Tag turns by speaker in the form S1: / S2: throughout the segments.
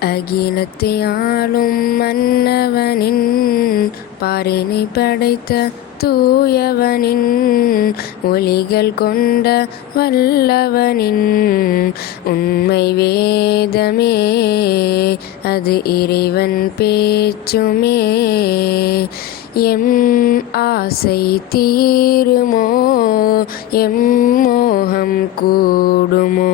S1: அகிலத்தை ஆளும் மன்னவனின் பாரினை படைத்த தூயவனின் ஒளிகள் கொண்ட வல்லவனின் உண்மை வேதமே அது இறைவன் பேச்சுமே. எம் ஆசை தீருமோ எம் மோகம் கூடுமோ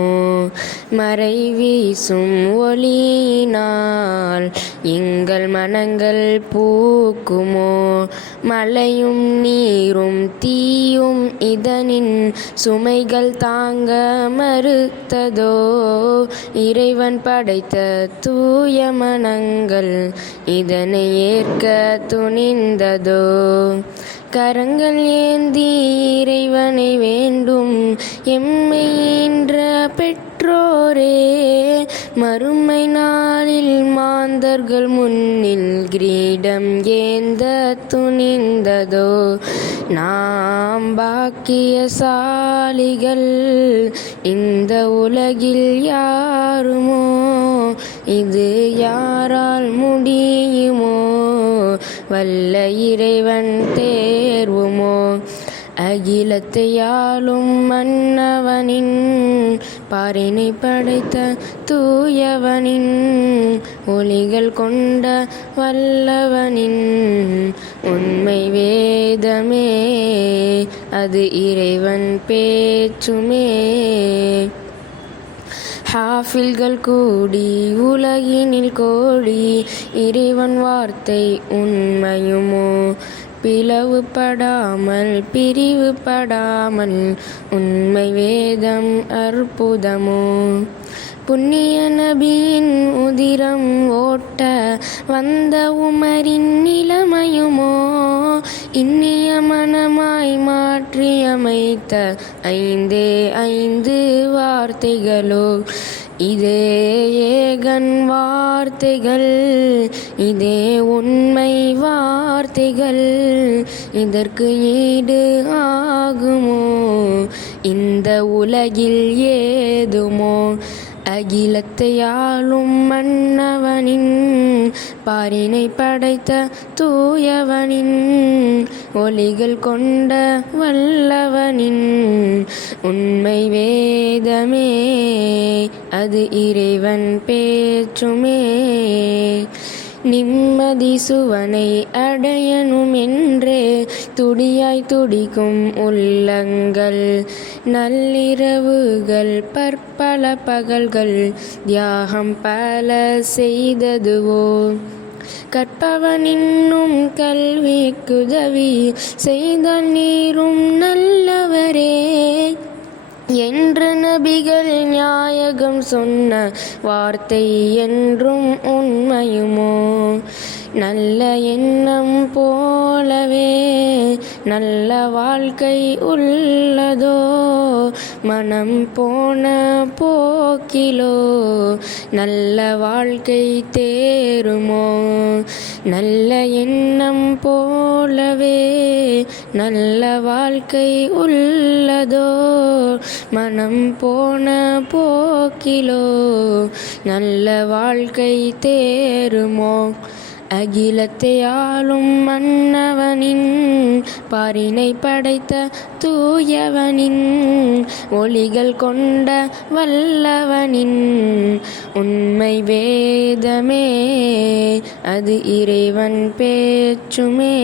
S1: மறை வீசும் ஒளியினால் எங்கள் மனங்கள் பூக்குமோ? மழையும் நீரும் தீயும் இதனின் சுமைகள் தாங்க மறுத்ததோ? இறைவன் படைத்த தூய மனங்கள் இதனை ஏற்க துணிந்ததோ? கரங்கள் ஏந்தி இறைவனை வேண்டும் எம்மின்ற பெற்றோ மறுமை நாளில் மாந்தர்கள் முன்னில் கிரீடம் ஏந்த துணிந்ததோ? நாம் பாக்கியசாலிகள் இந்த உலகில் யாருமோ? இது யாரால் முடியுமோ? வல்ல இறைவன் தே அகிலத்தையாளும் மன்னவனின் பாரினை படைத்த தூயவனின் ஒளிகள் கொண்ட வல்லவனின் உண்மை வேதமே அது இறைவன் பேச்சுமே. ஹாஃபில்கள் கூடி உலகினில் கோடி இறைவன் வார்த்தை உண்மையுமோ? பிளவுபடாமல் பிரிவுபடாமல் உண்மை வேதம் அற்புதமோ? புண்ணிய நபியின் உதிரம் ஓட்ட வந்த உமரின் நிலைமையுமோ? இன்னிய மனமாய் மாற்றியமைத்த ஐந்தே ஐந்து வார்த்தைகளோ? இதே ஏகன் வார்த்தைகள் இதே உண்மை வா வார்த்தைகள் இதற்கு ஈடு ஆகுமோ? இந்த உலகில் ஏதுமோ? அகிலத்தை ஆளும் மன்னவனின் பாரினை படைத்த தூயவனின் ஒளிகள் கொண்ட வல்லவனின் உண்மை வேதமே. அது இறைவன் பேச்சுமே. நிம்மதி சுவனை அடையணும் என்றே துடியாய் துடிக்கும் உள்ளங்கள் நள்ளிரவுகள் பற்பல பகல்கள் தியாகம் பல செய்ததுவோ? கற்பவன் இன்னும் கல்விக்குதவி செய்த நீரும் நல்லவரே. என்று நபிகள் நியாயகம் சொன்ன வார்த்தை என்றும் உண்மையுமோ? நல்ல எண்ணம் போலவே நல்ல வாழ்க்கை உள்ளதோ? மனம் போன போக்கிலோ நல்ல வாழ்க்கை தேருமோ? நல்ல எண்ணம் போலவே நல்ல வாழ்க்கை உள்ளதோ? மனம் போன போக்கிலோ நல்ல வாழ்க்கை தேருமோ? அகிலத்தை ஆளும் மன்னவனின் பாரினை படைத்த தூயவனின் ஒளிகள் கொண்ட வல்லவனின் உண்மை வேதமே அது இறைவன் பேச்சுமே.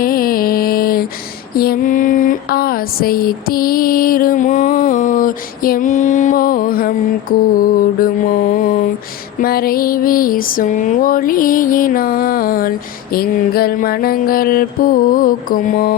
S1: எம் ஆசை தீருமோ எம் மோகம் கூடுமோ மறை வீசும் ஒளியினால் எங்கள் மனங்கள் பூக்குமோ?